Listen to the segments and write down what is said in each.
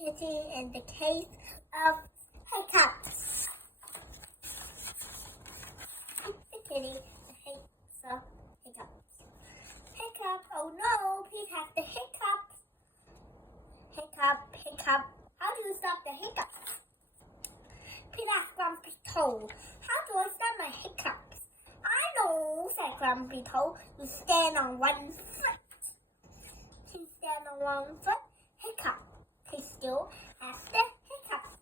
kitty in the case of Hiccups. The kitty hates the hiccups. Hiccup, oh no, Pete has the hiccups. Hiccup, how do you stop the hiccups? Pete asked Grumpy Toad, how do I stop my hiccups? I know, said Grumpy Toad, you stand on one foot. He stand on one foot, hiccup. He still has the hiccups.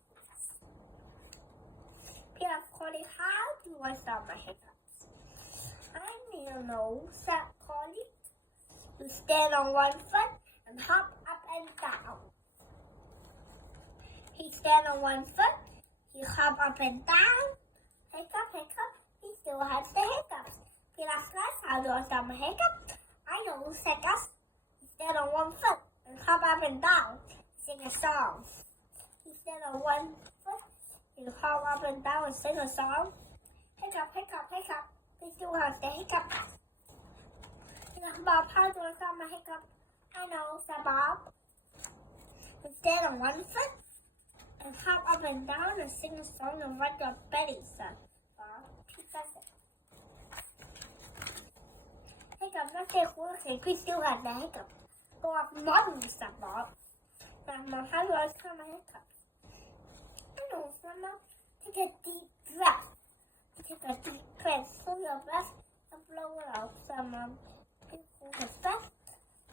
Pete asked Collie, how do I stop my hiccups? I don't know, said Collie. You stand on one foot and hop up and down. He stand on one foot, he hop up and down. Hiccup, he still has the hiccups. Pete asked Gus, how do I stop my hiccups? I know, said Gus. He stand on one foot and hop up and down. Sing a song. He stand on one foot, he hop up and down and sing a song. Hiccup, he still has the hiccups. He asked Bob, how do I stop my hiccups? I know, said Bob. He stand on one foot and hop up and down and sing a song and write your belly, said Bob. Pete does it. Hiccup, let's say who Pete still has the hiccups. Go off Mom, said Bob. Mom, how do I stop my hiccups? I know, Mom. Take a deep breath. Take a deep breath. Hold your breath and blow it out, said Mom. Pete hold his breath.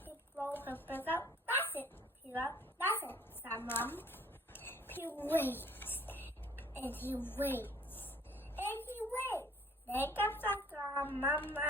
He blow his breath out. That's it, Peter. That's it, said Mom. He waits, and he waits, and he waits. The hiccups are gone, Mama